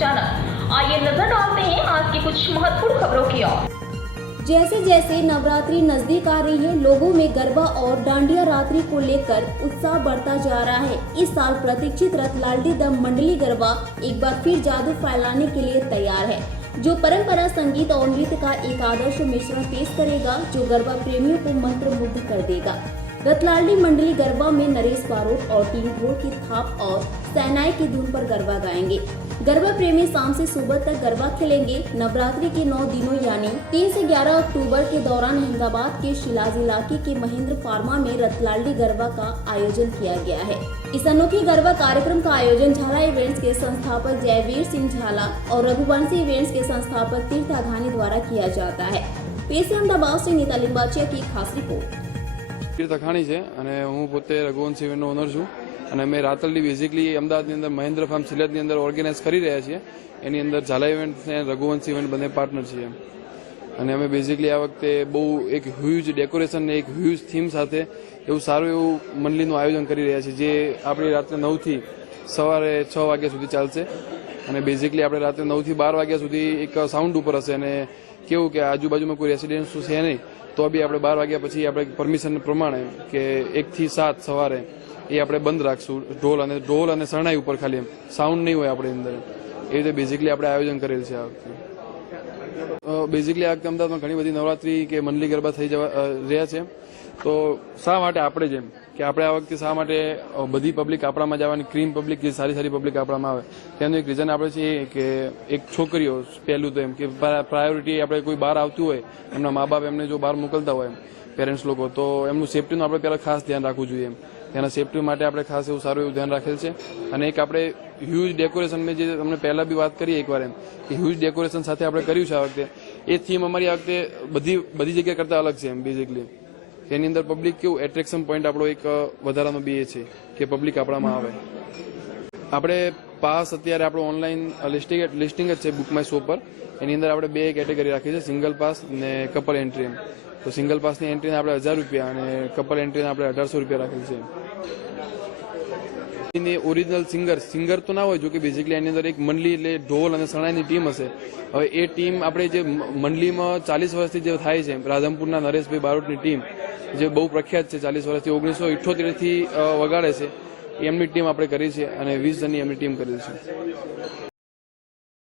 Channel. आइए नजर डालते हैं आज की कुछ महत्वपूर्ण खबरों की ओर। जैसे जैसे नवरात्रि नजदीक आ रही है, लोगों में गरबा और डांडिया रात्रि को लेकर उत्साह बढ़ता जा रहा है। इस साल प्रतीक्षित रतलाल्डी द मंडली गरबा एक बार फिर जादू फैलाने के लिए तैयार है, जो परंपरा, संगीत और नृत्य का एक आदर्श मिश्रण पेश करेगा, जो गरबा प्रेमियों को मंत्रमुग्ध कर देगा। रतलाल्डी मंडली गरबा में नरेश बारोट और टीम ढोल की थाप और सहनाई की धुन पर गरबा गाएंगे। गरबा प्रेमी शाम से सुबह तक गरबा खेलेंगे। नवरात्रि के 9 दिनों यानी 3 से 11 अक्टूबर के दौरान अहमदाबाद के शिलाज इलाके के महेंद्र फार्मा में रतलाल्डी गरबा का आयोजन किया गया है। इस अनोखे गरबा कार्यक्रम का आयोजन झाला इवेंट्स के संस्थापक जयवीर सिंह झाला और रघुवंशी इवेंट्स के संस्थापक तीर्थ आघानी द्वारा किया जाता है। पेश अहमदाबाद से नीता लिंबाचिया की खास रिपोर्ट। तीर्थ अखाणी है અને હું પોતે રઘુવંશી ઇવેન્ટનો ઓનર છું અને અમે રાતલડી બેઝિકલી અમદાવાદની અંદર મહેન્દ્ર ફાર્મ સિલેટની અંદર ઓર્ગેનાઇઝ કરી રહ્યા છીએ। એની અંદર ઝાલા ઇવેન્ટ અને રઘુવંશી ઇવેન્ટ બંને પાર્ટનર છીએ અને અમે બેઝિકલી આ વખતે બહુ એક હ્યુજ ડેકોરેશન ને એક હ્યુજ થીમ સાથે એવું સારું એવું મંડળીનું આયોજન કરી રહ્યા છીએ, જે આપણી રાત્રે 9 થી સવારે 6 વાગ્યા સુધી ચાલશે અને બેઝિકલી આપણે રાત્રે 9 થી 12 વાગ્યા સુધી એક સાઉન્ડ ઉપર હશે અને કેવું કે આજુબાજુમાં કોઈ રેસિડેન્સ છે નહીં તો બી આપણે 12 વાગ્યા પછી આપણે પરમિશન પ્રમાણે કે 1 થી 7 સવારે એ આપણે બંધ રાખશું। ઢોલ અને શરણાઈ ઉપર ખાલી સાઉન્ડ નહીં હોય આપણે અંદર, એ રીતે બેઝિકલી આપણે આયોજન કરેલ છે આ વખતે। બેઝિકલી આ વખતે અમદાવાદમાં ઘણી બધી નવરાત્રી કે મંડલી ગરબા થઈ જવા રહ્યા છે, તો શા માટે આપણે જેમ કે આપણે આ વખતે શા માટે બધી પબ્લિક આપણામાં જવાની, ક્રીમ પબ્લિક જે સારી પબ્લિક આપણામાં આવે તેનું એક રીઝન આપણે છે કે એક છોકરીઓ પહેલું તો એમ કે પ્રાયોરિટી આપણે કોઈ બહાર આવતું હોય, એમના મા બાપ એમને જો બહાર મોકલતા હોય પેરેન્ટ્સ લોકો, તો એમનું સેફટીનું આપણે પહેલાં ખાસ ધ્યાન રાખવું જોઈએ એમ। તેના સેફટી માટે આપણે ખાસ એવું સારું એવું ધ્યાન રાખેલ છે અને એક આપણે હ્યુજ ડેકોરેશન મેં જે તમને પહેલાં બી વાત કરી એકવાર એમ કે હ્યુજ ડેકોરેશન સાથે આપણે કર્યું છે આ વખતે। એ થીમ અમારી આ વખતે બધી જગ્યા કરતાં અલગ છે એમ બેઝિકલી। એની અંદર પબ્લિક કેવું એટ્રેક્શન પોઈન્ટ આપણો એક વધારાનો બી એ છે કે પબ્લિક આપણામાં આવે। આપણે પાસ અત્યારે આપણો ઓનલાઈન લિસ્ટિંગ જ છે બુક માય શો પર। એની અંદર આપણે 2 કેટેગરી રાખી છે, સિંગલ પાસ ને કપલ એન્ટ્રી એમ। તો સિંગલ પાસની એન્ટ્રીને આપણે 1000 રૂપિયા અને કપલ એન્ટ્રીને આપણે 1800 રૂપિયા રાખેલ છે। એની ઓરિજિનલ સિંગર તો ના હોય, જો કે બેઝિકલી એની અંદર એક મંડળી એટલે ઢોલ અને શરણાઈની ટીમ હશે। હવે એ ટીમ આપણે જે મંડળીમાં 40 વર્ષથી જે થાય છે, રાધનપુરના નરેશભાઈ બારોટની ટીમ જે બહુ પ્રખ્યાત છે, 40 વર્ષથી 1978થી વગાડે છે, એમની ટીમ આપણે કરી છે અને 20 જણની એમની ટીમ કરેલી છે।